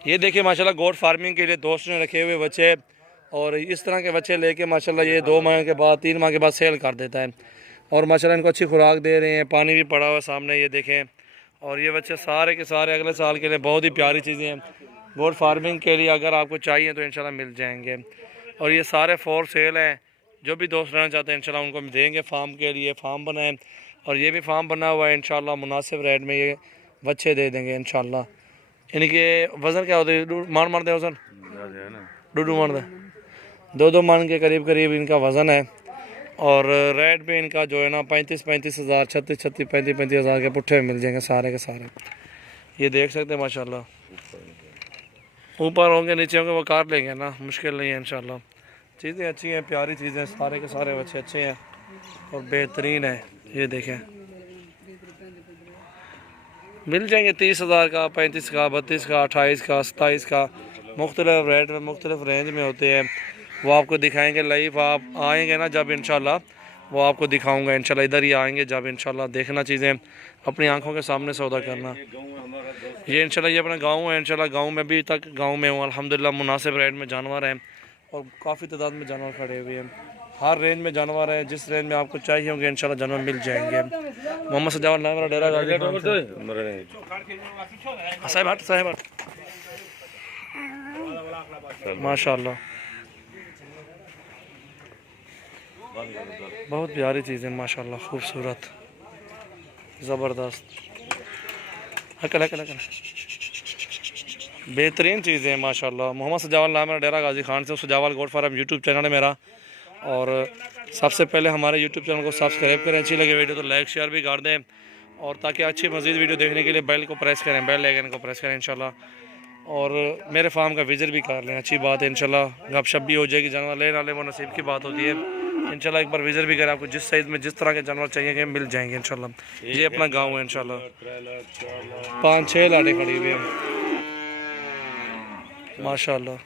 ये देखिए माशाल्लाह गोट फार्मिंग के लिए दोस्त ने रखे हुए बच्चे, और इस तरह के बच्चे लेके माशाल्लाह ये 2 माह के बाद 3 माह के बाद सेल कर देता है। और माशाल्लाह इनको अच्छी खुराक दे रहे हैं, पानी भी पड़ा हुआ है सामने ये देखें। और ये बच्चे सारे के सारे अगले साल के लिए बहुत ही प्यारी चीज़ें हैं। गोट फार्मिंग के लिए अगर आपको चाहिए तो इंशाल्लाह मिल जाएंगे। और ये सारे फॉर सेल हैं, जो भी दोस्त रहना चाहते हैं इंशाल्लाह उनको देंगे फार्म के लिए। फार्म बनाएं, और ये भी फार्म बना हुआ है इंशाल्लाह मुनासिब रेट में ये बच्चे दे देंगे इंशाल्लाह। इनके वज़न क्या होते हैं? मान दे वज़न डूडू मान दे 2 मन के करीब करीब इनका वज़न है। और रेट पे इनका जो है ना 35 हज़ार 35 हज़ार के पुट्ठे मिल जाएंगे सारे के सारे। ये देख सकते हैं माशाल्लाह। ऊपर होंगे नीचे होंगे वो काट लेंगे ना, मुश्किल नहीं है इंशाल्लाह। चीज़ें अच्छी हैं, प्यारी चीज़ें, सारे के सारे बच्चे अच्छे हैं और बेहतरीन है। ये देखें मिल जाएंगे 30 हज़ार का, 35 का, 32 का, 28 का, 27 का, मुख्तलिफ रेट में मुख्तलिफ रेंज में होते हैं। वो आपको दिखाएंगे लाइव। आप आएंगे ना जब इंशाल्लाह वो आपको दिखाऊंगा इंशाल्लाह। इधर ही आएंगे जब इंशाल्लाह, देखना चीज़ें अपनी आंखों के सामने सौदा करना। ये इंशाल्लाह ये अपना गांव है इंशाल्लाह। गांव में भी तक गांव में हूँ अल्हम्दुलिल्लाह। मुनासिब रेट में जानवर हैं और काफ़ी तादाद में जानवर खड़े हुए हैं। हर रेंज में जानवर है, जिस रेंज में आपको चाहिए होंगे इंशाल्लाह जानवर मिल जाएंगे। मोहम्मद सजावत नाम मेरा, डेरा गाजी खान साहिब माशाल्लाह। बहुत प्यारी चीज़ें माशाल्लाह, खूबसूरत, ज़बरदस्त, अकल अकल अकल बेहतरीन चीज़ें हैं माशाल्लाह। मोहम्मद सजावल नाम है, डेरा गाजी खान से। सजावल गोट फार्म यूट्यूब चैनल है मेरा। और सबसे पहले हमारे यूट्यूब चैनल को सब्सक्राइब करें, अच्छी लगे वीडियो तो लाइक शेयर भी कर दें, और ताकि अच्छी मज़ीद वीडियो देखने के लिए बेल को प्रेस करें, बेल आइकन को प्रेस करें इंशाल्लाह। और मेरे फार्म का विज़िट भी कर लें, अच्छी बात है इंशाल्लाह। गपशप भी हो जाएगी, जानवर लेने वाले वो नसीब की बात होती है इंशाल्लाह। एक बार विज़िट भी करें, आपको जिस साइज़ में जिस तरह के जानवर चाहिए मिल जाएंगे इंशाल्लाह। ये अपना गाँव है इंशाल्लाह। 5-6 लाड़े खड़ी हुई हैं माशाल्लाह।